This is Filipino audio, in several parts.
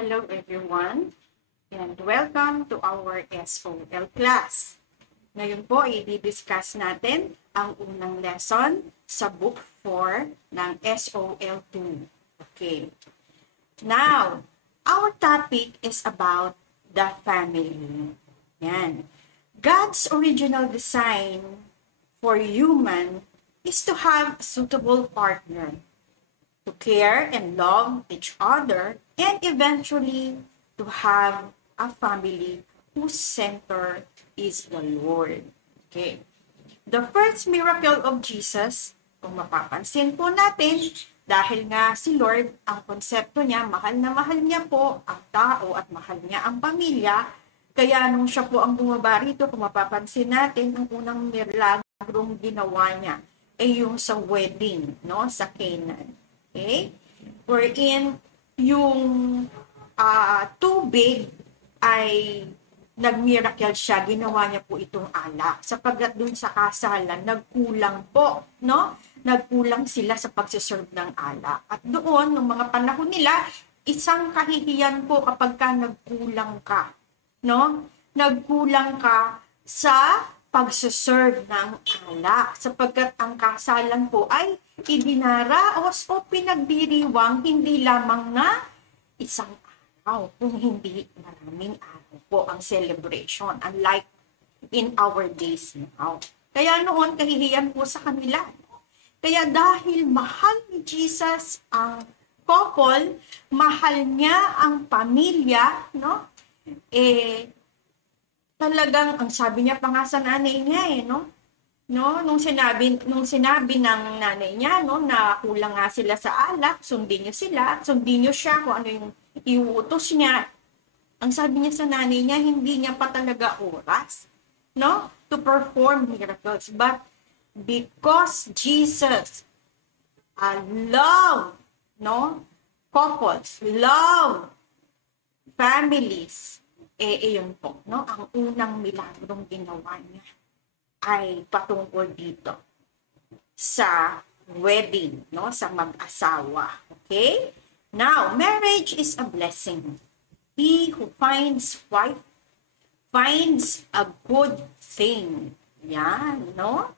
Hello everyone, and welcome to our SOL class. Ngayon po, i-discuss natin ang unang lesson sa Book 4 ng SOL2. Okay. Now, our topic is about the family. Yan. God's original design for human is to have a suitable partner, to care and love each other, and eventually to have a family whose center is the Lord. Okay. The first miracle of Jesus, kung mapapansin po natin, dahil nga si Lord, ang konsepto niya, mahal na mahal niya po ang tao at mahal niya ang pamilya. Kaya nung siya po ang bumaba rito, kung mapapansin natin, ang unang milagrong ginawa niya ay yung sa wedding, no, sa Canaan. Okay? Wherein yung tubig ay nag-miracle siya, ginawa niya po itong alak. Sapagkat dun sa kasalan, nagkulang po, no? Nagkulang sila sa pagsiserve ng alak. At doon, nung mga panahon nila, isang kahihiyan po kapag ka nagkulang ka, no? Nagkulang ka sa pagsiserve ng alak. Sapagkat ang kasalan po ay idinaraos o pinagdiriwang hindi lamang na isang araw, kung hindi maraming araw po ang celebration, unlike in our days now. Kaya noon, kahihiyan po sa kanila. Kaya dahil mahal ni Jesus ang couple, mahal niya ang pamilya, no? Talagang, ang sabi niya pa nga sa nanay niya, no? Nung sinabi ng nanay niya, no, na kulang nga sila sa alak, sundin niyo sila, sundin niyo siya kung ano yung iutos niya. Ang sabi niya sa nanay niya, hindi niya pa talaga oras, no, to perform miracles. But because Jesus love, no, couples, love families, yun po, no, ang unang milagrong ginawa niya ay patungkol dito sa wedding, no, sa mag-asawa. Okay? Now, marriage is a blessing. He who finds wife finds a good thing. Yan, no?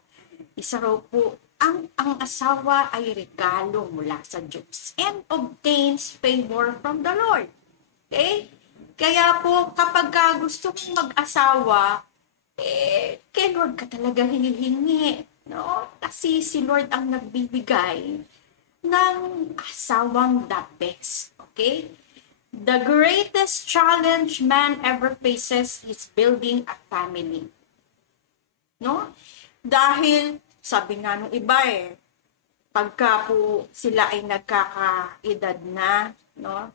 Isa raw po, ang asawa ay regalo mula sa Diyos and obtains favor from the Lord. Okay? Kaya po, kapag gusto mong mag-asawa, kay Lord ka talaga hihingi, no? Kasi si Lord ang nagbibigay ng asawang the best, okay? The greatest challenge man ever faces is building a family, no? Dahil, sabi nga nung iba pagka po sila ay nagkakaedad na, no?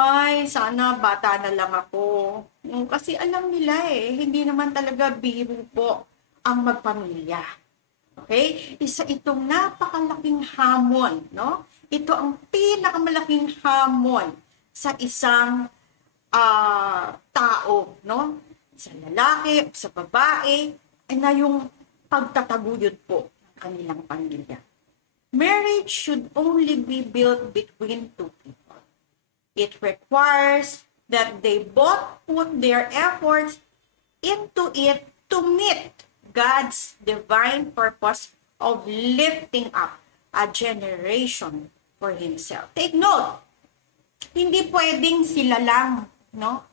Ay, sana bata na lang ako. Kasi alam nila hindi naman talaga biro po ang magpamilya. Okay? Isa itong napakalaking hamon, no? Ito ang pinakamalaking hamon sa isang tao, no? Sa lalaki, sa babae, ay na yung pagtataguyod po ng kanilang pamilya. Marriage should only be built between two people. It requires that they both put their efforts into it to meet God's divine purpose of lifting up a generation for Himself. Take note, hindi pwedeng sila lang, no?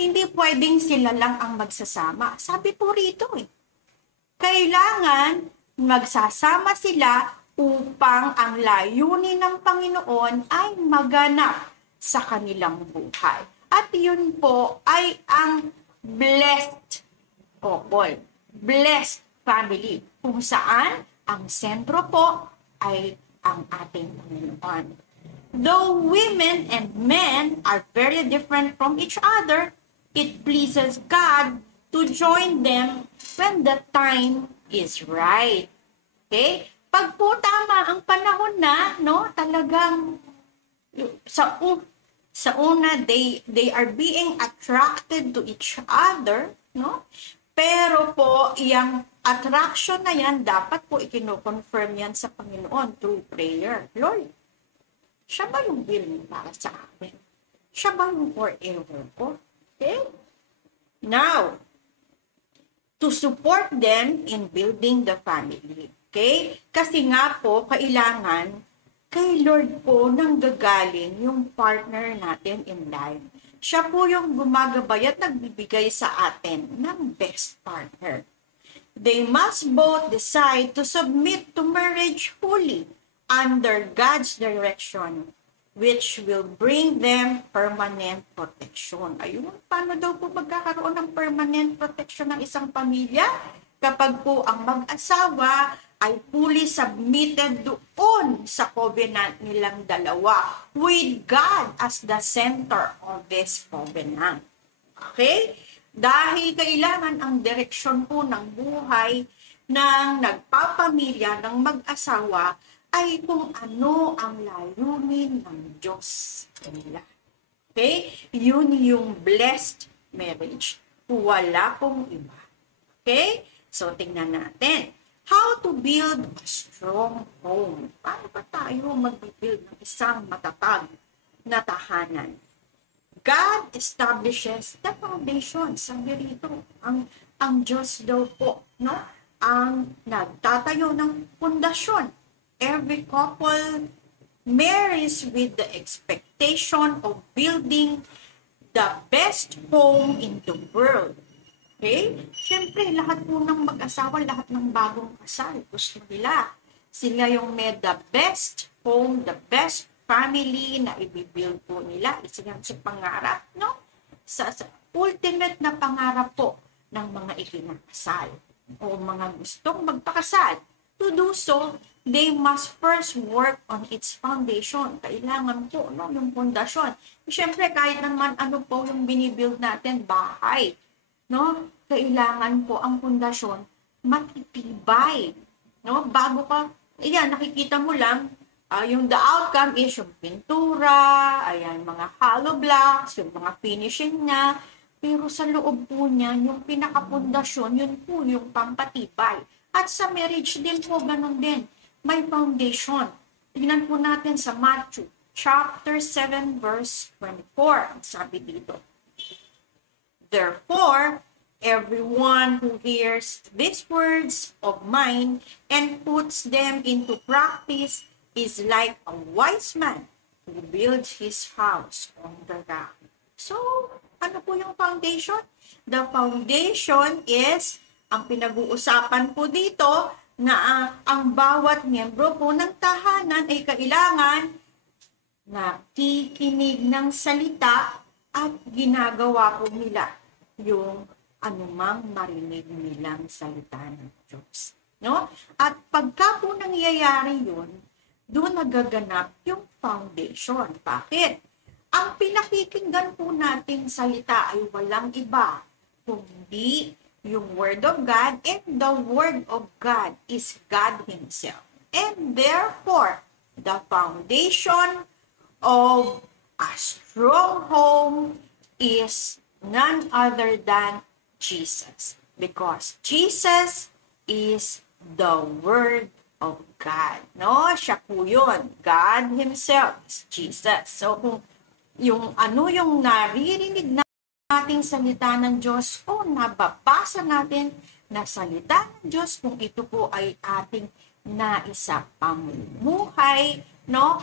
Hindi pwedeng sila lang ang magsasama. Sabi po rito kailangan magsasama sila upang ang layunin ng Panginoon ay maganap sa kanilang buhay. At yun po ay ang blessed couple, blessed family, kung saan ang sentro po ay ang ating Panginoon. Though women and men are very different from each other, it pleases God to join them when the time is right. Okay? Pag po tama ang panahon na, no, talagang sa una they are being attracted to each other, no? Pero po yung attraction na yan dapat po ikino-confirm yan sa Panginoon through prayer. Lord, siya ba yung will mo para sa akin? Siya ba yung forever ko? Okay? Now, to support them in building the family. Okay? Kasi nga po, kailangan kay Lord po nang gagaling yung partner natin in life. Siya po yung gumagabay at nagbibigay sa atin ng best partner. They must both decide to submit to marriage fully under God's direction, which will bring them permanent protection. Ayun, paano daw po magkakaroon ng permanent protection ng isang pamilya? Kapag po ang mag-asawa ay fully submitted doon sa covenant nilang dalawa with God as the center of this covenant. Okay? Dahil kailangan ang direksyon po ng buhay ng nagpapamilya, ng mag-asawa, ay kung ano ang layunin ng Diyos sa kanila. Okay? Yun yung blessed marriage. Wala pong iba. Okay? So, tingnan natin. How to build a strong home. Paano ba tayo mag-build ng isang matatag na tahanan? God establishes the foundation. Sabi rito, ang Diyos daw po, no? Ang nagtatayo ng pundasyon. Every couple marries with the expectation of building the best home in the world. Okay? Siyempre, lahat po ng mag-asawa, lahat ng bagong kasal, gusto nila. Sila yung may the best home, the best family na i-build po nila. Isa yan sa pangarap, no? Sa ultimate na pangarap po ng mga ikinakasal o mga gustong magpakasal. To do so, they must first work on its foundation. Kailangan po, no, yung pundasyon. Siyempre, kahit naman ano po yung binibuild natin, bahay, no? Kailangan po ang pundasyon matitibay, no? Bago ka, ayan, nakikita mo lang, yung the outcome is yung pintura, ayan, mga hollow blocks, yung mga finishing na, pero sa loob po niya, yung pinakapundasyon, yun po yung pampatibay. At sa marriage din po, ganun din. May foundation. Tignan po natin sa Matthew, chapter 7, verse 24. Ang sabi dito, therefore, everyone who hears these words of mine and puts them into practice is like a wise man who builds his house on the rock. So, ano po yung foundation? The foundation is, ang pinag-uusapan po dito, na ang bawat miyembro po ng tahanan ay kailangan nakikinig ng salita at ginagawa po nila yung anumang marinig nilang salita ng Diyos. No? At pagka po nangyayari yun, doon nagaganap yung foundation. Bakit? Ang pinakikinggan po nating salita ay walang iba, kundi yung Word of God, and the Word of God is God Himself. And therefore, the foundation of a strong home is none other than Jesus. Because Jesus is the Word of God. No? Siya po yun. God Himself is Jesus. So, kung yung naririnig nating salita ng Diyos o nababasa natin na salita ng Diyos, kung ito po ay ating naisa pamumuhay, no?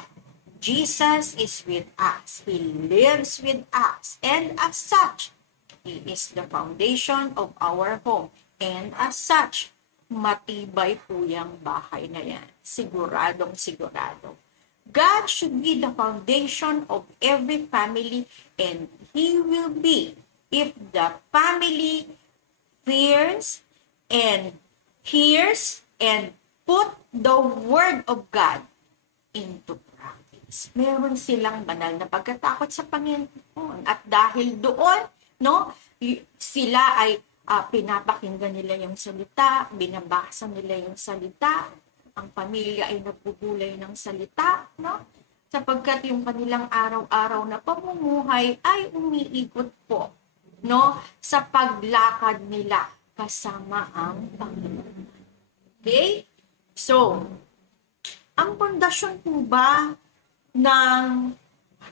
Jesus is with us. He lives with us. And as such, He is the foundation of our home. And as such, matibay po yung bahay na yan. Siguradong sigurado. God should be the foundation of every family, and He will be if the family fears and hears and put the Word of God into practice. Meron silang banal na pagkatakot sa Panginoon. At dahil doon, no, sila ay pinapakinggan nila yung salita, binabasa nila yung salita, ang pamilya ay nagbubulay ng salita, no? Sapagkat yung kanilang araw-araw na pamumuhay ay umiikot po, no, sa paglakad nila kasama ang Panginoon. Okay? So, ang pundasyon po ba ng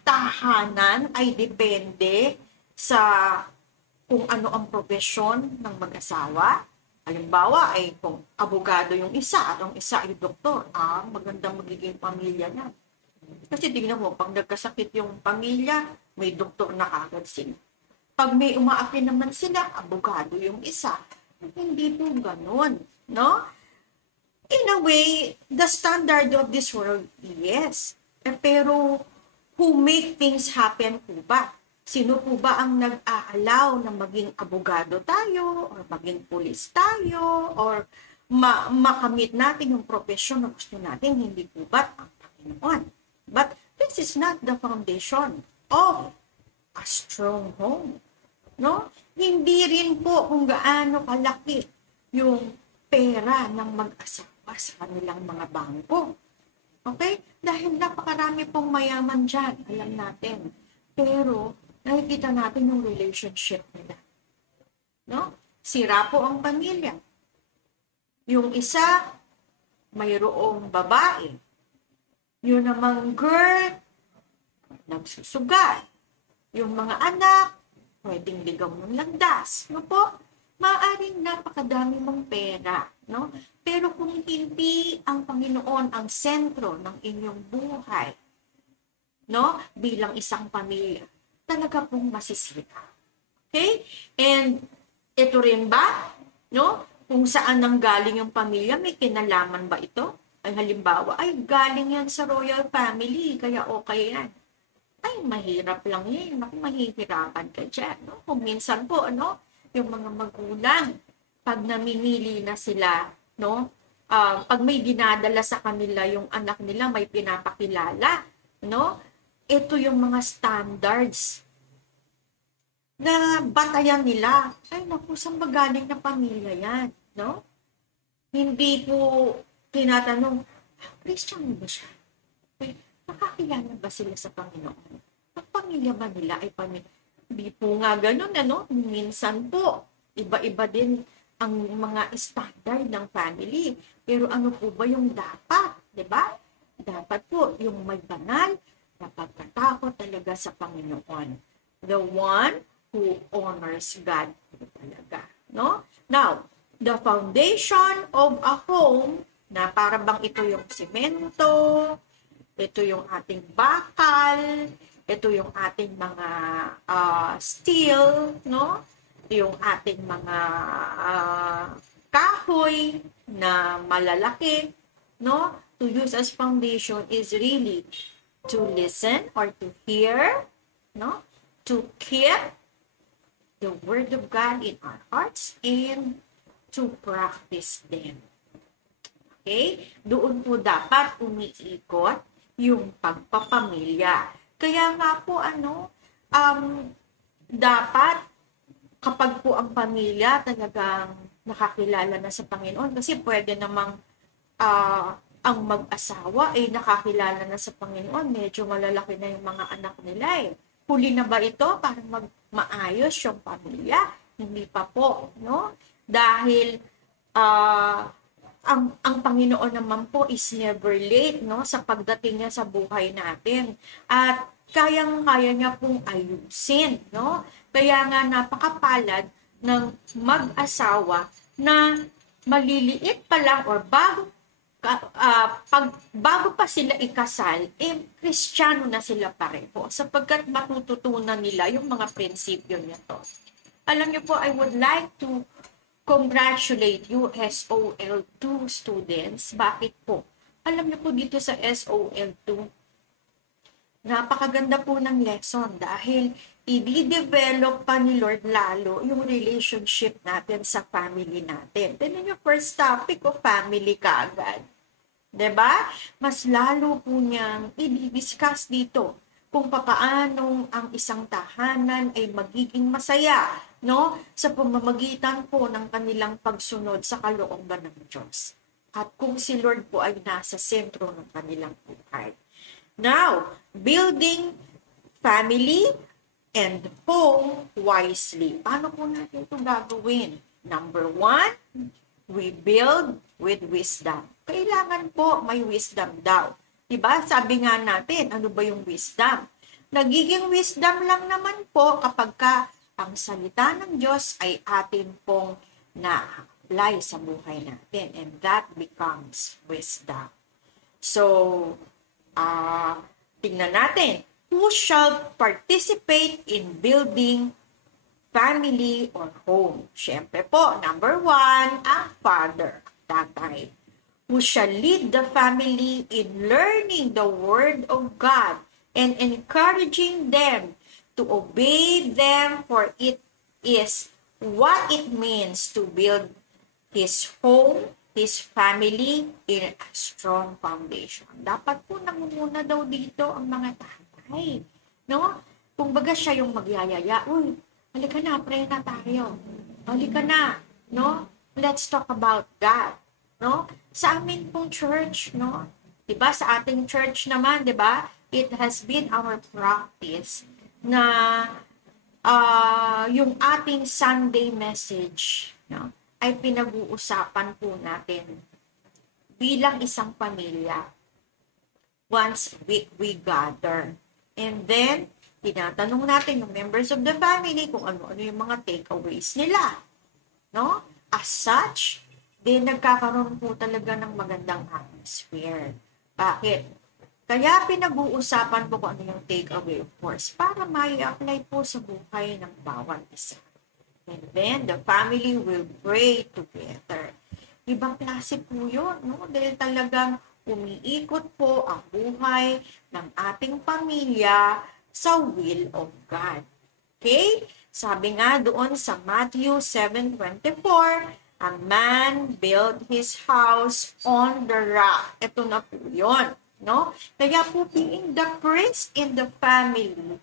tahanan ay depende sa kung ano ang profesyon ng mag-asawa. Halimbawa ay kung abogado yung isa at ang isa ay doktor, magandang magiging pamilya na. Kasi tingnan mo, pag nagkasakit yung pamilya, may doktor na agad sila. Pag may umaapi naman sila, abogado yung isa. Hindi po ganun, no? In a way, the standard of this world, yes. Pero who make things happen po ba? Sino po ba ang nag-aalaw na maging abogado tayo, or maging pulis tayo, or makamit natin yung profesyon na gusto natin? Hindi po ba ang Panginoon? But this is not the foundation of a strong home. No? Hindi rin po kung gaano kalaki yung pera ng mag-asawa sa kanilang mga bangko. Okay? Dahil napakarami pong mayaman dyan, alam natin. Pero, nakikita natin yung relationship nila. No? Sira po ang pamilya. Yung isa, mayroong babae. Yung namang girl, nagsusugal. Yung mga anak, pwedeng ligaw ng landas. No po? Maaaring napakadami mong pera, no? Pero kung hindi ang Panginoon ang sentro ng inyong buhay, no? Bilang isang pamilya, talaga pong masisira. Okay? And ito rin ba, no? Kung saan nanggaling yung pamilya, may kinalaman ba ito? Ay halimbawa, ay galing yan sa royal family, kaya okay yan. Ay, mahirap lang yan. Naku, mahihirapan ka dyan, no? Kung minsan po, ano, yung mga magulang, pag namimili na sila, no? Pag may dinadala sa kanila yung anak nila, may pinapakilala, no? Ito yung mga standards na batayan nila. Ay, naku, saan ba galing na pamilya yan, no? Hindi po tinatanong, Christian ba siya? Nakakilala ba sila sa Panginoon? Ang pamilya ba nila ay pamilya? Hindi po nga ganun, ano? Minsan po, iba-iba din ang mga standard ng family. Pero ano po ba yung dapat? Diba? Dapat po, yung may banal, dapat katakot talaga sa Panginoon. The one who honors God talaga. No? Now, the foundation of a home, na para bang ito yung simento, ito yung ating bakal, ito yung ating mga steel, no? Yung ating mga kahoy na malalaki, no? To use as foundation is really to listen or to hear, no? To keep the Word of God in our hearts and to practice them. Okay? Doon po dapat umiikot yung pagpapamilya. Kaya nga po, dapat kapag po ang pamilya talagang nakakilala na sa Panginoon, kasi pwede namang ang mag-asawa ay nakakilala na sa Panginoon, medyo malalaki na yung mga anak nila eh. Huli na ba ito para maayos yung pamilya? Hindi pa po, no? Dahil ang Panginoon naman po is never late, no, sa pagdating niya sa buhay natin. At kayang-kaya niya pong ayusin, no? Kaya nga napakapalad ng mag-asawa na maliliit pa lang or bago pa sila ikasal, Kristiyano na sila pareho sapagkat matututunan nila yung mga prinsipyo nito. Alam niyo po, I would like to congratulate you SOL2 students. Bakit po? Alam niyo po dito sa SOL2, napakaganda po ng lesson dahil i-develop pa ni Lord lalo yung relationship natin sa family natin. Tignan niyo, first topic o family kaagad. 'Di ba? Mas lalo po niyang i-discuss dito kung papaano ang isang tahanan ay magiging masaya, no? Sa pamamagitan po ng kanilang pagsunod sa kalooban ng Diyos. At kung si Lord po ay nasa sentro ng kanilang buhay. Now, building family and home wisely. Paano po natin ito gagawin? Number 1, we build with wisdom. Kailangan po may wisdom daw. Diba? Sabi nga natin, ano ba yung wisdom? Nagiging wisdom lang naman po kapag ka ang salita ng Diyos ay atin pong na-apply sa buhay natin. And that becomes wisdom. So, tingnan natin. Who shall participate in building family or home? Siyempre po, number 1, ang father, tatay. Who shall lead the family in learning the Word of God and encouraging them to obey them, for it is what it means to build his home, his family in a strong foundation. Dapat po nangunguna daw dito ang mga tatay. No? Kung baga siya yung magyayaya, uy, halika na, pray na tayo. Halika na, no? Let's talk about God. No? Sa amin pong church, no? 'Di ba? Sa ating church naman, 'di ba? It has been our practice na yung ating Sunday message, no, ay pinag-uusapan po natin bilang isang pamilya. Once a week we gather. And then, tinatanong natin yung members of the family kung ano-ano yung mga takeaways nila. No? As such, din nagkakaroon po talaga ng magandang atmosphere. Bakit? Kaya pinag-uusapan po kung ano yung takeaway, of course, para mai-apply po sa buhay ng bawat isa. And then, the family will pray together. Ibang klase po yun, no? Dahil talagang umiikot po ang buhay ng ating pamilya sa will of God. Okay? Sabi nga doon sa Matthew 7:24, a man built his house on the rock. Ito na po yun. No? Kaya po being the priest in the family,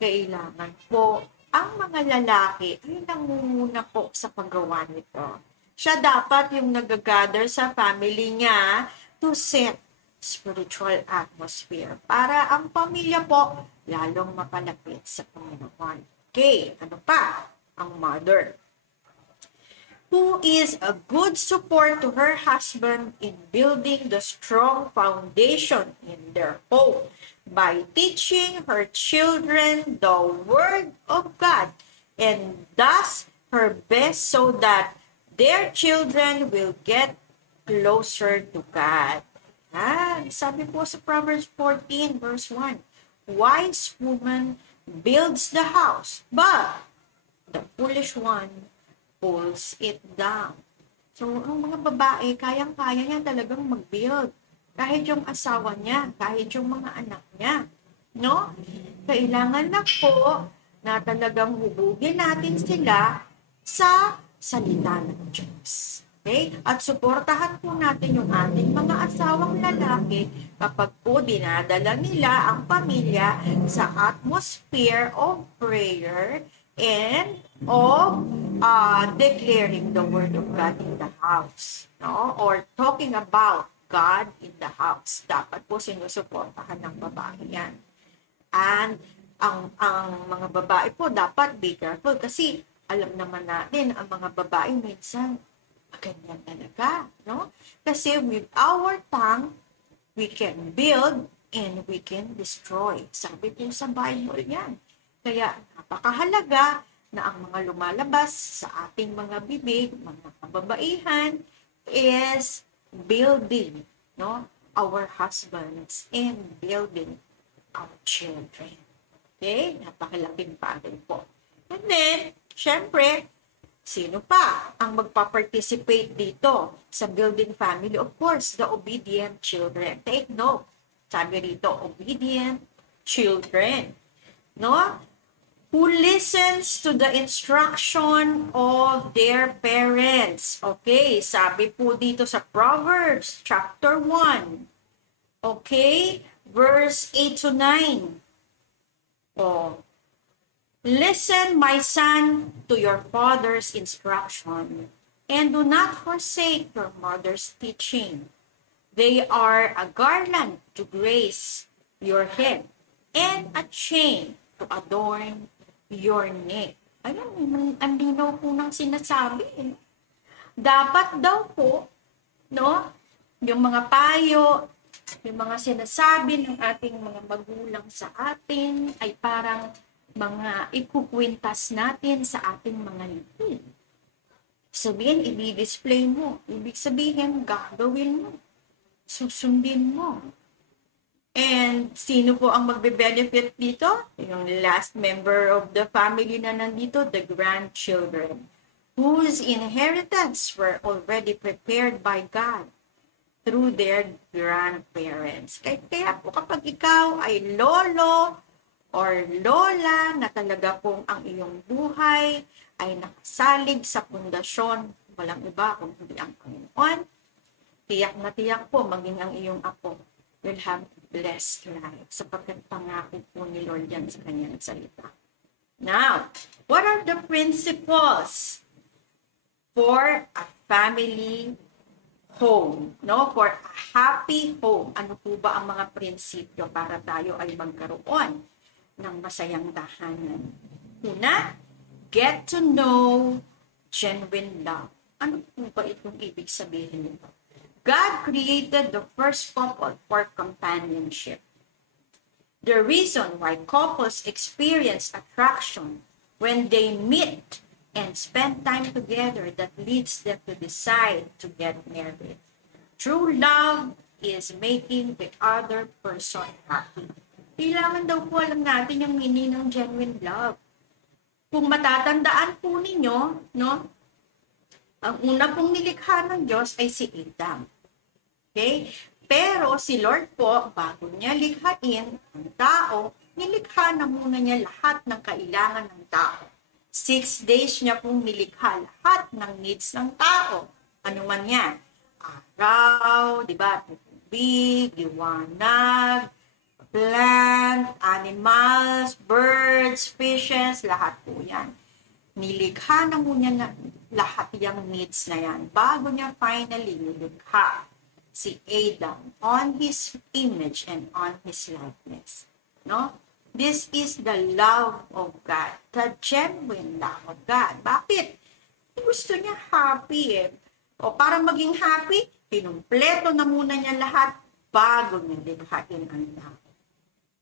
kailangan po ang mga lalaki ay nangunguna po sa paggawa nito. Siya dapat yung nag-gather sa family niya to set spiritual atmosphere para ang pamilya po lalong mapalapit sa Panginoon. Okay, ano pa? Ang mother, who is a good support to her husband in building the strong foundation in their home by teaching her children the Word of God and thus her best so that their children will get closer to God. Sabi po sa Proverbs 14 verse 1, wise woman builds the house, but the foolish one pulls it down. So, ang mga babae, kayang-kaya niya talagang mag-build. Kahit yung asawa niya, kahit yung mga anak niya. No? Kailangan na po na talagang hubugin natin sila sa salita ng Diyos. Okay? At suportahan po natin yung ating mga asawang lalaki kapag po dinadala nila ang pamilya sa atmosphere of prayer and of declaring the Word of God in the house, no? Or talking about God in the house. Dapat po sinusuportahan ng babae yan. And ang mga babae po dapat be careful kasi alam naman natin ang mga babae minsan ganyan talaga, no? Kasi with our tongue, we can build and we can destroy. Sabi po sa Bible yan. Kaya napakahalaga na ang mga lumalabas sa ating mga bibig, mga kababaihan, is building, no, our husbands and building our children. Okay? Napakalaking bagay po. And then, syempre, sino pa ang magpa-participate dito sa building family? Of course, the obedient children. Take note. Sabi dito, obedient children. No? Who listens to the instruction of their parents. Okay, sabi po dito sa Proverbs chapter 1. Okay, verse 8 to 9. Oh, listen, my son, to your father's instruction, and do not forsake your mother's teaching. They are a garland to grace your head, and a chain to adorn your neck. Ayun, ang linaw po ng sinasabi. Dapat daw po, no, yung mga payo Yung mga sinasabi ng ating mga magulang sa atin ay parang mga ikukwintas natin sa ating mga lihim. Sabihin, i-display mo. Ibig sabihin, gagawin mo. Susundin mo. And sino po ang magbe-benefit dito? Yung last member of the family na nandito, the grandchildren, whose inheritance were already prepared by God through their grandparents. Kaya po kapag ikaw ay lolo or lola na talaga pong ang iyong buhay ay nakasalig sa pundasyon, walang iba kung hindi ang Panginoon, tiyak na tiyak po maging ang iyong apo will have blessed life sapagkat pangako po ni Lord yan sa kanyang salita. Now, what are the principles for a family home, no? For a happy home? Ano po ba ang mga prinsipyo para tayo ay magkaroon ng masayang tahanan? Una, get to know genuine love. Ano po ba itong ibig sabihin nito? God created the first couple for companionship. The reason why couples experience attraction when they meet and spend time together that leads them to decide to get married. True love is making the other person happy. Kailangan daw po alam natin yung meaning ng genuine love. Kung matatandaan po ninyo, no? Ang una pong nilikha ng Diyos ay si Adam. Okay? Pero si Lord po, bago niya likhain ang tao, nilikha na muna niya lahat ng kailangan ng tao. 6 days niya pong nilikha lahat ng needs ng tao. Ano man yan? Araw, di ba? Tubig, liwanag, plant, animals, birds, fishes, lahat po yan. Nilikha na muna na lahat yung needs na yan bago niya finally nilikha si Adam on his image and on his likeness. No? This is the love of God, the genuine love of God. Bakit? Gusto niya happy eh. O para maging happy, pinumpleto na muna niya lahat bago niya likhain ang tao.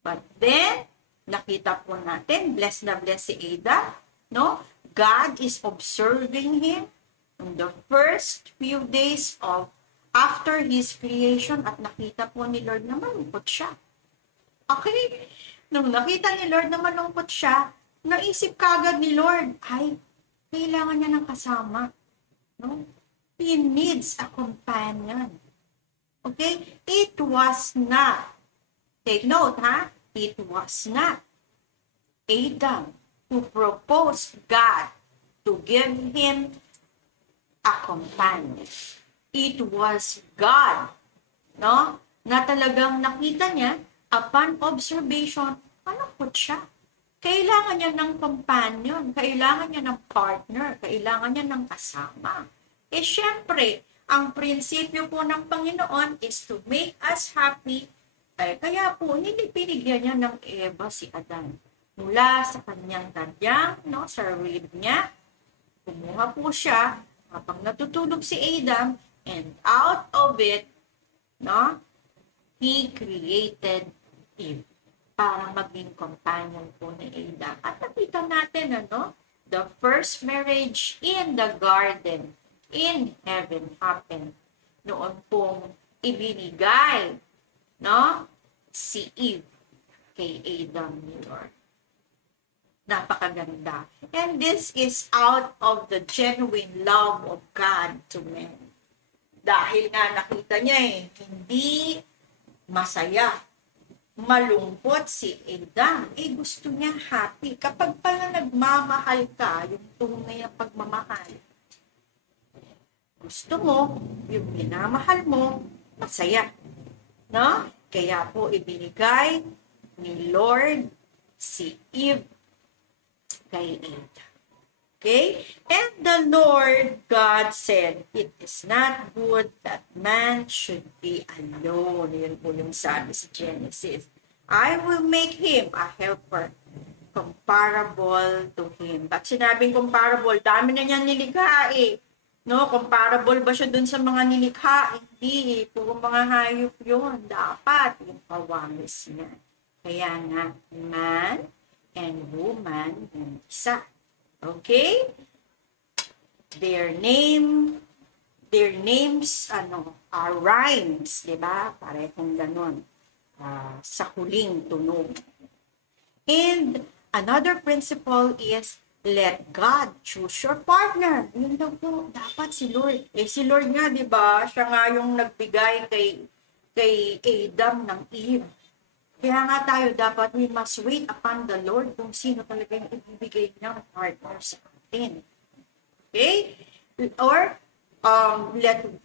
But then, nakita po natin, blessed na blessed si Adam, no? God is observing him in the first few days of after his creation at nakita po ni Lord na malungkot siya. Okay? Nung nakita ni Lord na malungkot siya, naisip kagad ni Lord, ay, kailangan niya ng kasama. No? He needs a companion. Okay? It was not, take note ha, it was not Adam who proposed God to give him a companion. It was God, no? Na talagang nakita niya, upon observation, malungkot siya. Kailangan niya ng companion, kailangan niya ng partner, kailangan niya ng kasama. Eh, syempre, ang prinsipyo po ng Panginoon is to make us happy. Kaya po, pinigyan niya ng Eva si Adan. Mula sa kanyang tadyang, no, sa rib niya, kumuha po siya habang natutulog si Adam, and out of it, no, he created Eve para maging companion po ni Adam. At nakita natin, ano, the first marriage in the garden, in heaven happened. Noon pong ibinigay, no, si Eve kay Adam ni Lord. Napakaganda. And this is out of the genuine love of God to men. Dahil nga nakita niya hindi masaya, malungkot si Adam. Gusto niya happy. Kapag pala nagmamahal ka, yung tunay na pagmamahal, gusto mo, yung minamahal mo, masaya. No? Kaya po ibinigay ni Lord si Eve kay Adam. Okay? And the Lord God said, it is not good that man should be alone. Yun po yung sabi sa Genesis. I will make him a helper comparable to him. Ba't sinabing comparable? Dami na niyan nilikha eh. No, comparable ba siya dun sa mga nilikha? Hindi, puro mga hayop yun. Dapat yung kawamis niya. Kaya nga, man and woman, yung isa. Okay? Their names, are rhymes, di ba? Parehong ganon. Sa huling tunog. And another principle is, let God choose your partner. Yun daw po, dapat si Lord. Si Lord nga, di ba? Siya nga yung nagbigay kay Adam ng Eve. Kaya nga tayo dapat, we must wait upon the Lord kung sino talaga yung ibibigay ng partner sa atin. Okay? Or,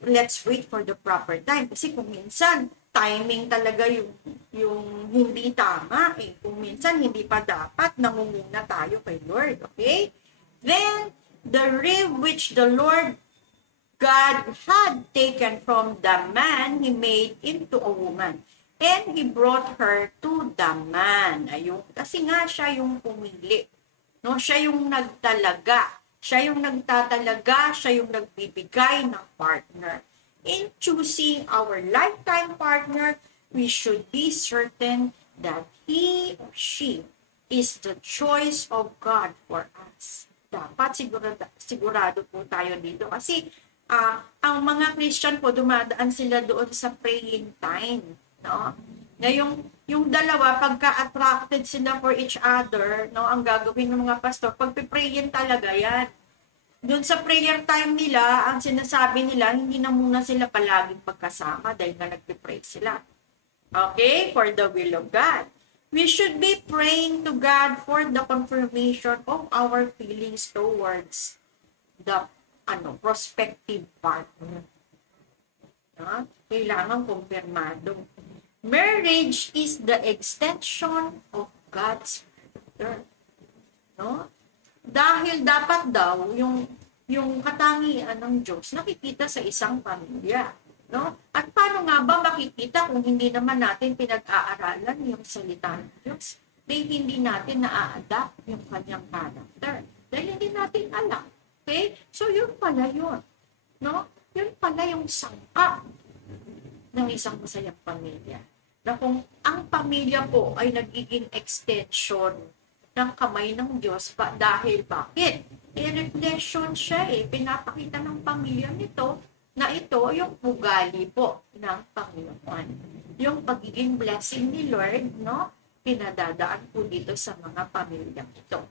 let's wait for the proper time. Kasi kung minsan, timing talaga yung hindi tama. Kung minsan, hindi pa dapat, nangunguna tayo kay Lord. Okay? Then, the rib which the Lord God had taken from the man, He made into a woman. And He brought her to the man. Ayun. Kasi nga, siya yung pumili. No? Siya yung nagtalaga. Siya yung nagtatalaga. Siya yung nagbibigay ng partner. In choosing our lifetime partner, we should be certain that he or she is the choice of God for us. Dapat sigurado po tayo dito. Kasi ang mga Christian po, dumadaan sila doon sa praying time. No? Na yung dalawa, pagka-attracted sila for each other, no, ang gagawin ng mga pastor, pagpiprayin talaga yan. Doon sa prayer time nila, ang sinasabi nila, hindi na muna sila palaging magkasama dahil nga nagpipray sila. Okay? For the will of God. We should be praying to God for the confirmation of our feelings towards the prospective partner. Kailangan kumpirmado. Marriage is the extension of God's character. No? Dahil dapat daw yung katangian ng Diyos nakikita sa isang pamilya, no? At paano nga ba makikita kung hindi naman natin pinag-aaralan yung salita ng Diyos? Dahil hindi natin na-adapt yung kanyang character. Dahil hindi natin alam. Okay? So yun pala yun, no? Yun pala yung sangkap ng isang masayang pamilya. Na kung ang pamilya po ay nagiging extension ng kamay ng Diyos dahil bakit? Reflection siya pinapakita ng pamilya nito na ito yung ugali po ng Panginoon. Yung pagiging blessing ni Lord, no? Pinadadaan po dito sa mga pamilya ito.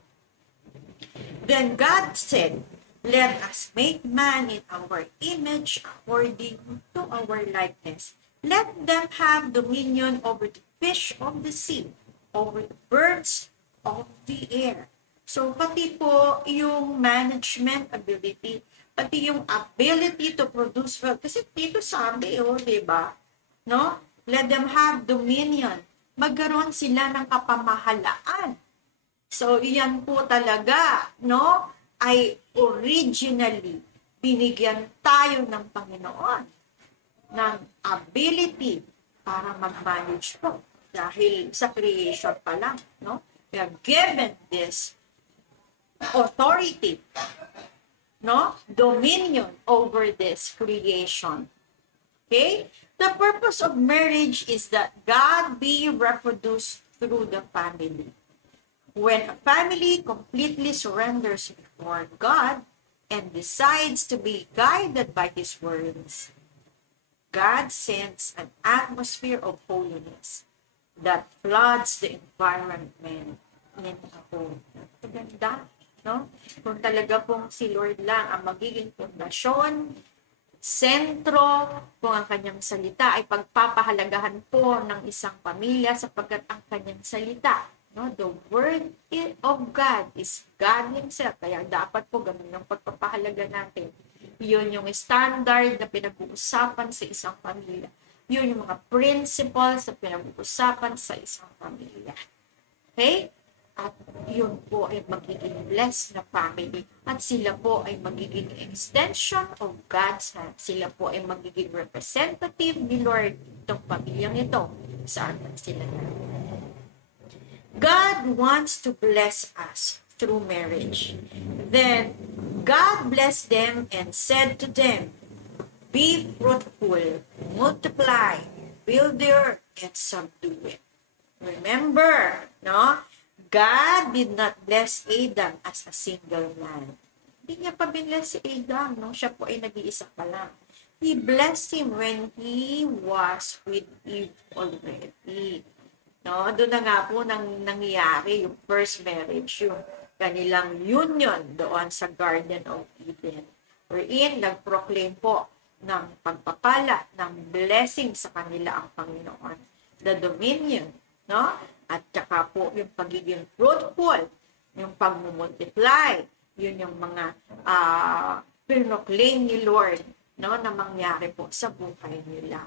Then God said, let us make man in our image according to our likeness. Let them have dominion over the fish of the sea, over the birds of the air. So, pati po yung management ability, pati yung ability to produce wealth. Kasi dito sabi, diba? No? Let them have dominion. Magkaroon sila ng kapamahalaan. So, iyan po talaga, no? Ay originally binigyan tayo ng Panginoon ng ability para mag-manage po. Dahil sa creation pa lang, no? We are given this authority, no? Dominion over this creation. Okay? The purpose of marriage is that God be reproduced through the family. When a family completely surrenders before God and decides to be guided by His words, God sends an atmosphere of holiness that floods the environment in a home. Ganda, no? Kung talaga pong si Lord lang ang magiging pundasyon, sentro, kung ang kanyang salita ay pagpapahalagahan po ng isang pamilya sapagkat ang kanyang salita, no, the word of God is God Himself. Kaya dapat po ganun yung pagpapahalaga natin. Yun yung standard na pinag-uusapan sa isang pamilya. Yun yung mga principles na pinag-uusapan sa isang pamilya. Okay? At yun po ay magiging blessed na family. At sila po ay magiging extension of God's hand. Sila po ay magiging representative ni Lord itong pamilyang ito. Saan sila na? God wants to bless us through marriage. Then, God blessed them and said to them, "Be fruitful, multiply, fill the earth, and subdue it." Remember, no? God did not bless Adam as a single man. Hindi niya pa binless si Adam, no? Siya po ay nag-iisa pa lang. He blessed him when he was with Eve already. No? Doon na nga po nangyayari yung first marriage, yung kanilang union doon sa Garden of Eden. Wherein, nag-proclaim po ng pagpapala, ng blessing sa kanila ang Panginoon. The dominion, no? At saka po yung pagiging fruitful, yung pag-multiply, yun yung mga pinoclaim ni Lord, no, na mangyari po sa buhay nila.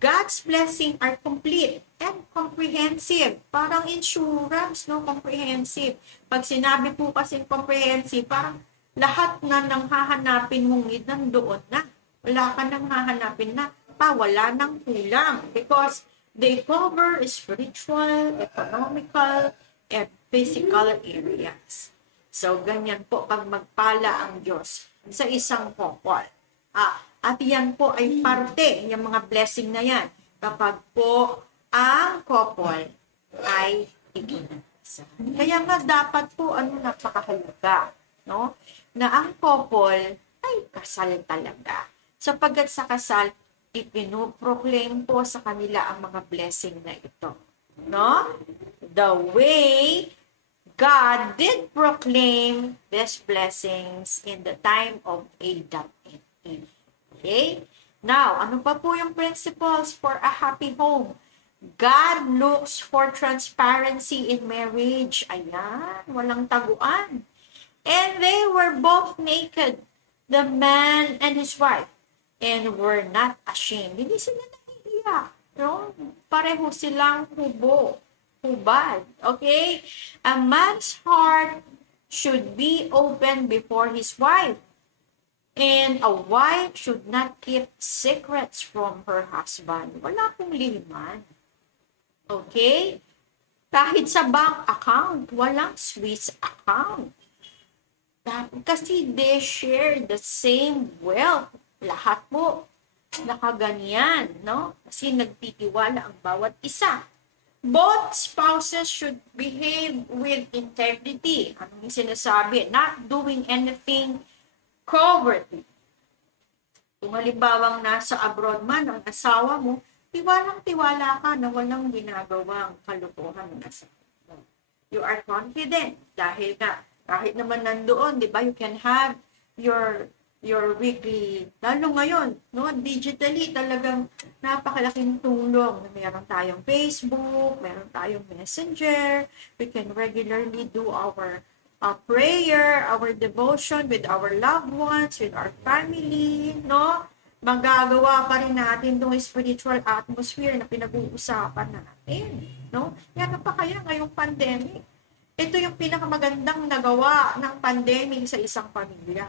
God's blessing are complete and comprehensive. Parang insurance, no? Comprehensive. Pag sinabi po kasi comprehensive, parang lahat na nang hahanapin mong nandoon na. Wala ka nang hahanapin na. Wala nang kulang. Because they cover spiritual, economical, and physical areas. So, ganyan po pag magpala ang Diyos sa isang couple. At yan po ay parte ng mga blessing na yan kapag po ang couple ay ikinasa. Kaya nga dapat po napakahalaga, no? Na ang couple ay kasal talaga. Sapagkat sa kasal, ipinoproclaim po sa kanila ang mga blessing na ito. No? The way God did proclaim these blessings in the time of Adam and Eve. Okay? Now, ano pa po yung principles for a happy home? God looks for transparency in marriage. Ayan, walang taguan. And they were both naked, the man and his wife, and were not ashamed. Hindi sila nahihiya. No? Pareho silang hubad. Okay? A man's heart should be open before his wife. And a wife should not keep secrets from her husband. Wala pong liman. Okay? Kahit sa bank account, walang Swiss account. Kasi they share the same wealth. Lahat po nakaganyan, no? Kasi nagtitiwala ang bawat isa. Both spouses should behave with integrity. Ano yung sinasabi? Not doing anything covertly. Kung halimbawang nasa abroad man ang asawa mo, tiwalang-tiwala ka na walang ginagawang kalokohan ng asawa mo. You are confident dahil nga kahit naman nandoon, di ba, you can have your weekly, lalo ngayon, no, digitally talagang napakalaking tulong na meron tayong Facebook, meron tayong Messenger, we can regularly do our prayer, our devotion with our loved ones, with our family, no? Magagawa pa rin natin itong spiritual atmosphere na pinag-uusapan natin, no? Yan na pa kaya ngayong pandemic. Ito yung pinakamagandang nagawa ng pandemic sa isang pamilya,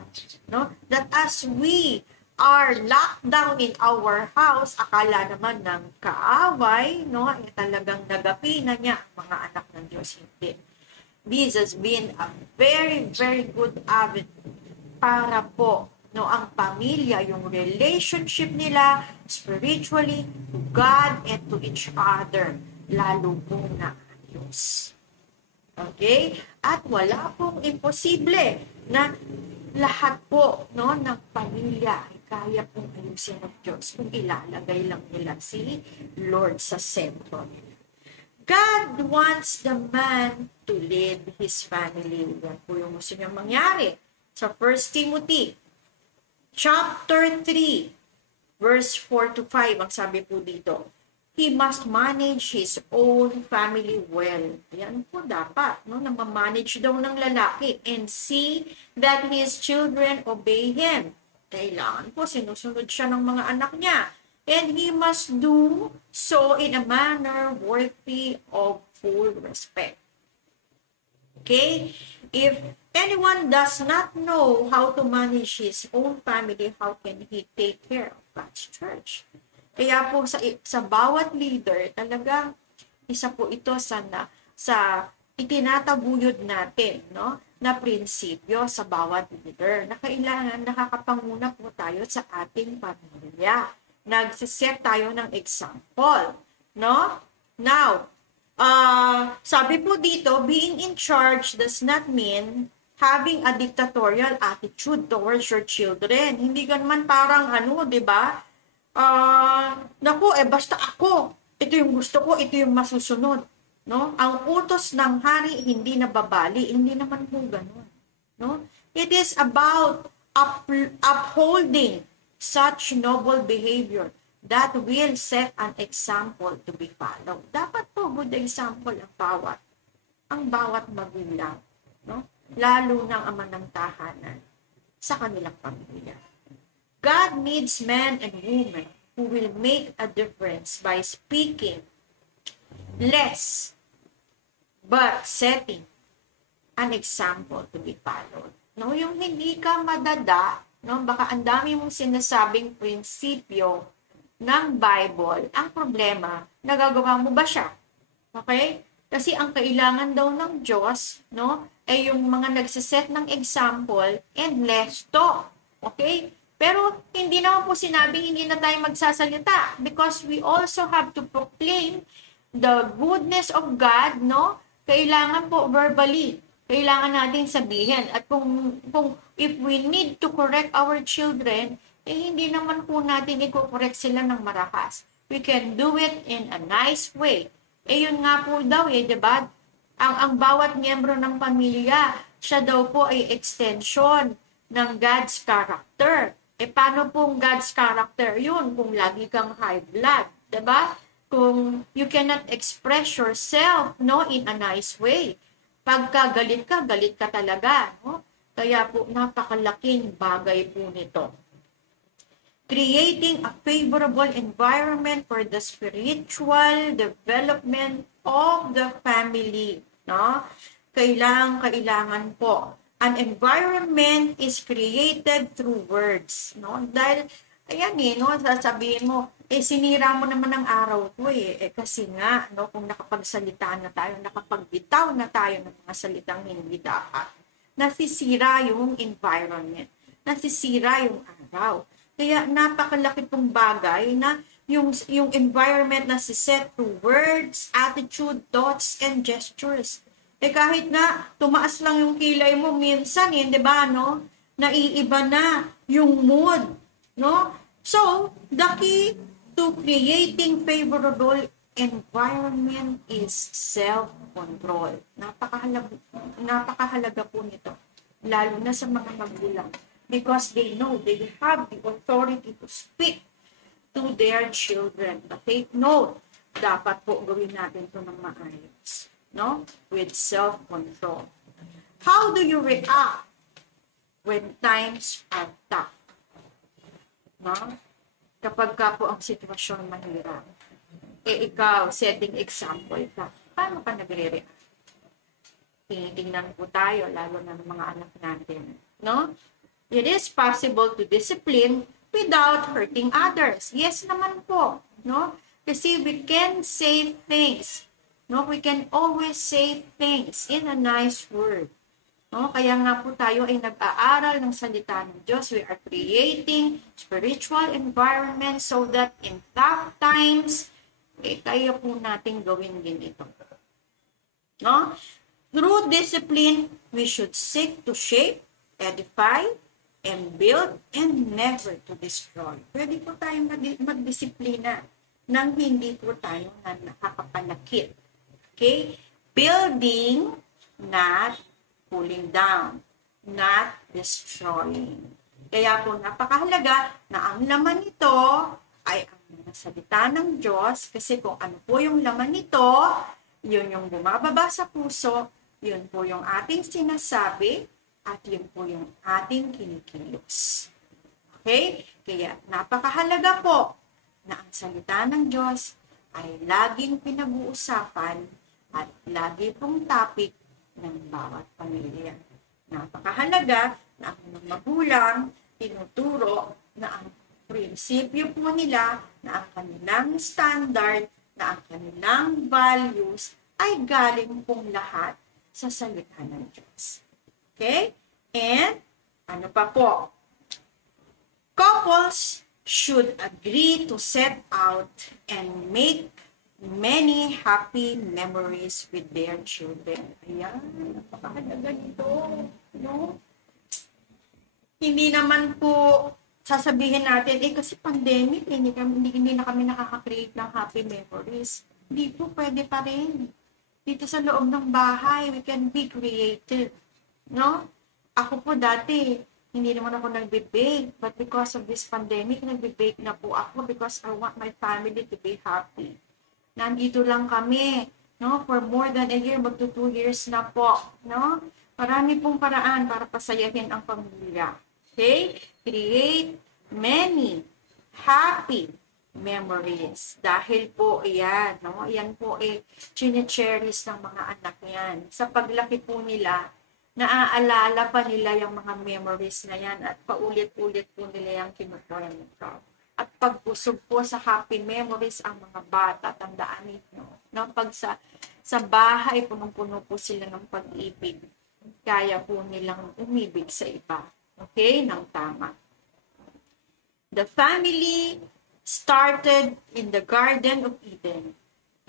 no? That as we are locked down in our house, akala naman ng kaaway, no? Ay talagang nagapi na niya ang mga anak ng Diyos. Hindi. This has been a very, very good avenue para po, no, ang pamilya, yung relationship nila spiritually to God and to each other, lalo po na Diyos. Okay? At wala pong imposible na lahat po, no, ng pamilya ay kaya pong ayusin ng Diyos kung ilalagay lang nila si Lord sa sentro. God wants the man to lead his family. Yan po yung gusto niyang mangyari. Sa 1 Timothy, chapter 3, verse 4 to 5, ang sabi po dito, he must manage his own family well. Yan po dapat, no, na ma-manage daw ng lalaki and see that his children obey him. Kailangan po, sinusunod siya ng mga anak niya. And he must do so in a manner worthy of full respect. Okay? If anyone does not know how to manage his own family, how can he take care of God's church? Kaya po sa bawat leader, talagang isa po ito sa itinataguyod natin, no, na prinsipyo sa bawat leader na kailangan nakakapanguna po tayo sa ating pamilya. Nagsiset tayo ng example, no? Now, sabi po dito, being in charge does not mean having a dictatorial attitude towards your children. Hindi naman parang di ba? Naku, basta ako. Ito yung gusto ko, ito yung masusunod. No? Ang utos ng hari hindi nababali, hindi naman po ganun. No? It is about upholding such noble behavior that will set an example to be followed. Dapat po good example ang bawat magulang, no? Lalo ng ama ng tahanan sa kanilang pamilya. God needs men and women who will make a difference by speaking less, but setting an example to be followed. No, yung hindi ka madada, no, baka ang dami mong sinasabing prinsipyo ng Bible, ang problema, nagagawa mo ba siya? Okay? Kasi ang kailangan daw ng Diyos, no, ay yung mga nagsiset ng example and less talk. Okay? Pero hindi naman po sinabing hindi na tayo magsasalita because we also have to proclaim the goodness of God, no? Kailangan po verbally. Kailangan natin sabihin. At kung if we need to correct our children, hindi naman po natin i-correct sila ng marahas. We can do it in a nice way. Yun nga po daw, diba? Ang bawat miyembro ng pamilya, siya daw po ay extension ng God's character. Paano pong God's character yun? Kung lagi kang high blood, diba? Kung you cannot express yourself, no, in a nice way. Pagka galit ka talaga, no? Kaya po, napakalaking bagay po nito. Creating a favorable environment for the spiritual development of the family. No? Kailangan po. An environment is created through words. No? Dahil, ayan no, sasabihin mo, sinira mo naman ang araw ko kasi nga, no, kung nakapagsalita na tayo, nakapagbitaw na tayo ng mga salitang hindi dapat, nasisira yung environment, nasisira yung araw. Kaya napakalaki pong bagay na yung environment na siset through words, attitude, thoughts, and gestures. Kahit na tumaas lang yung kilay mo minsan, di ba, no? Naiiba na yung mood, no? So, the key to creating favorable environment is self-control. Napakahalaga po nito, lalo na sa mga magulang. Because they know they have the authority to speak to their children. But take note, dapat po gawin natin ito ng maayos, no? With self-control. How do you react when times are tough? No? Kapag ka po ang sitwasyon mahirap, ikaw, setting example ka, paano ka nagre-react? Tinitingnan po tayo, lalo na ng mga anak natin, no? It is possible to discipline without hurting others. Yes naman po, no? Kasi we can say things, no? We can always say things in a nice word. No? Kaya nga po tayo ay nag-aaral ng salita ng Diyos. We are creating spiritual environment so that in tough times, kaya po natin gawin din ito. No? Through discipline, we should seek to shape, edify, and build, and never to destroy. Pwede po tayong magdisiplina nang hindi po tayo nakakapanakit. Okay? Building, not pulling down, not destroying. Kaya po napakahalaga na ang laman nito ay ang mga salita ng Diyos, kasi kung ano po yung laman nito, yun yung bumababa sa puso, yun po yung ating sinasabi, at yun po yung ating kinikilos. Okay? Kaya napakahalaga po na ang salita ng Diyos ay laging pinag-uusapan at lagi pong topic ng bawat pamilya. Napakahalaga na ang mga magulang tinuturo na ang prinsipyo po nila, na ang kanilang standard, na ang kanilang values ay galing pong lahat sa salita ng Diyos. Okay? And, ano pa po? Couples should agree to set out and make many happy memories with their children. Ayan, napakahalaga nito. No? Hindi naman po sasabihin natin, kasi pandemic, hindi na kami nakaka-create ng happy memories. Hindi po, pwede pa rin. Dito sa loob ng bahay, we can be creative. No? Ako po dati, hindi naman ako nagbe-bake, but because of this pandemic, nagbe-bake na po ako because I want my family to be happy. Nandito lang kami, no? For more than a year, magto 2 years na po, no? Marami pong paraan para pasayahin ang pamilya. Okay? Create many happy memories. Dahil po yan, no? Yan po chine-cherish ng mga anak yan. Sa paglaki po nila, naaalala pa nila yung mga memories na yan at paulit-ulit po nila yung kinukwento. At pagbusog po sa happy memories ang mga bata, tandaan ninyo. No? Pag sa bahay, punong-puno po sila ng pag-ibig. Kaya po nilang umibig sa iba. Okay? Nang tama. The family started in the Garden of Eden.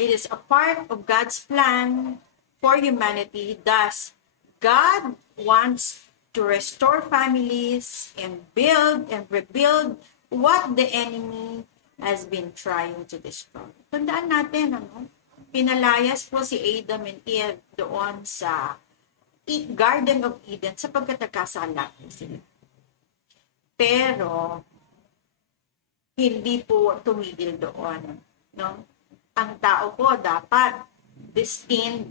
It is a part of God's plan for humanity. Thus, God wants to restore families and build and rebuild what the enemy has been trying to destroy. Tandaan natin, pinalayas po si Adam and Eve doon sa Garden of Eden sapagkat nagkasala sila. Pero, hindi po tumigil doon. No? Ang tao po dapat destined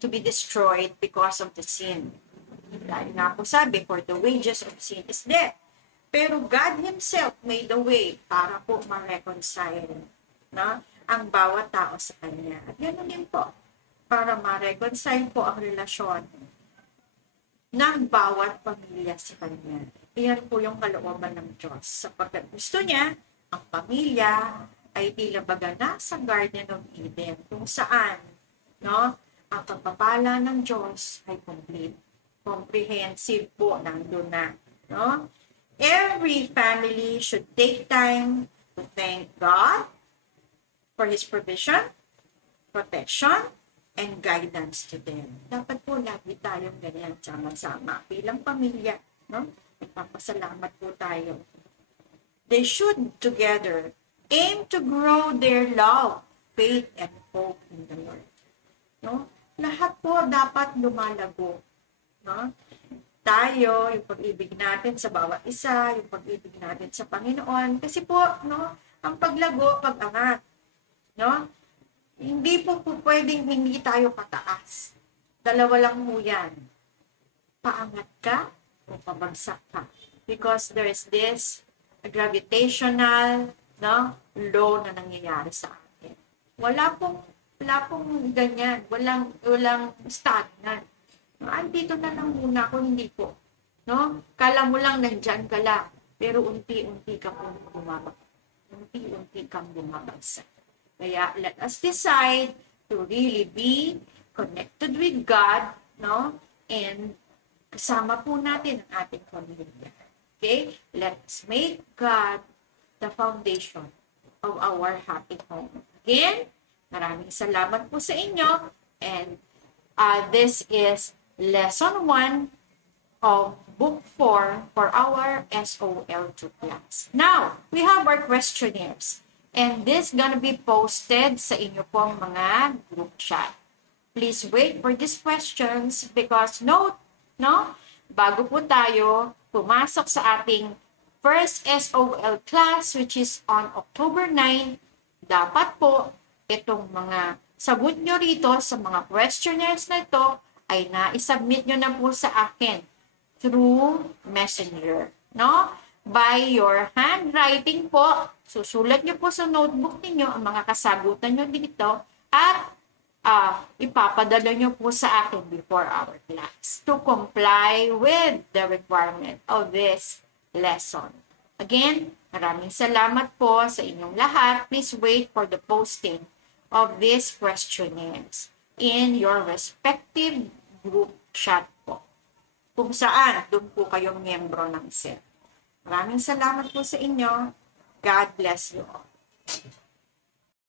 to be destroyed because of the sin. Dahil nga po sabi, for the wages of sin is death. Pero God Himself made a way para po ma-reconcile, no? Ang bawat tao sa Kanya. At ganoon din po, para ma-reconcile po ang relasyon ng bawat pamilya sa Kanya. Iyan po yung kalooban ng Diyos. Sapagkat gusto niya, ang pamilya ay tila baga nasa Garden of Eden, kung saan, no? Ang pagpapala ng Diyos ay complete. Comprehensive po, nandun na. No? Every family should take time to thank God for His provision, protection, and guidance to them. Dapat po lagi tayong ganyan sama-sama. Bilang pamilya, no? Nagpapasalamat po tayo. They should together aim to grow their love, faith, and hope in the Lord. No? Lahat po dapat lumalago. No? Tayo, yung pag-ibig natin sa bawat isa, yung pag-ibig natin sa Panginoon. Kasi po, no, ang paglago, pag-angat. No? Hindi po pwedeng hindi tayo pataas. Dalawa lang po yan. Paangat ka o pabagsak ka. Because there is this gravitational, no, law na nangyayari sa atin. Wala pong ganyan. Walang stagnant. Andito na lang muna ako, hindi po. No? Kala mo lang nandyan ka lang. Pero unti-unti ka po bumabagsak. Unti-unti kang bumabagsak. Kaya let us decide to really be connected with God, no? And kasama po natin ang ating pamilya. Okay? Let's make God the foundation of our happy home. Again, maraming salamat po sa inyo. And this is Lesson 1 of Book 4 for our SOL2 class. Now, we have our questionnaires. And this gonna be posted sa inyo pong mga group chat. Please wait for these questions because note, no? Bago po tayo pumasok sa ating first SOL class which is on October 9, dapat po itong mga sagot nyo rito sa mga questionnaires na ito ay na-submit nyo na po sa akin through Messenger, no? By your handwriting po, susulat nyo po sa notebook ninyo ang mga kasagutan nyo dito at ipapadala nyo po sa akin before our class to comply with the requirement of this lesson. Again, maraming salamat po sa inyong lahat. Please wait for the posting of these questionnaires in your respective group chat po. Kung saan, doon po kayo miyembro ng cell. Maraming salamat po sa inyo. God bless you all.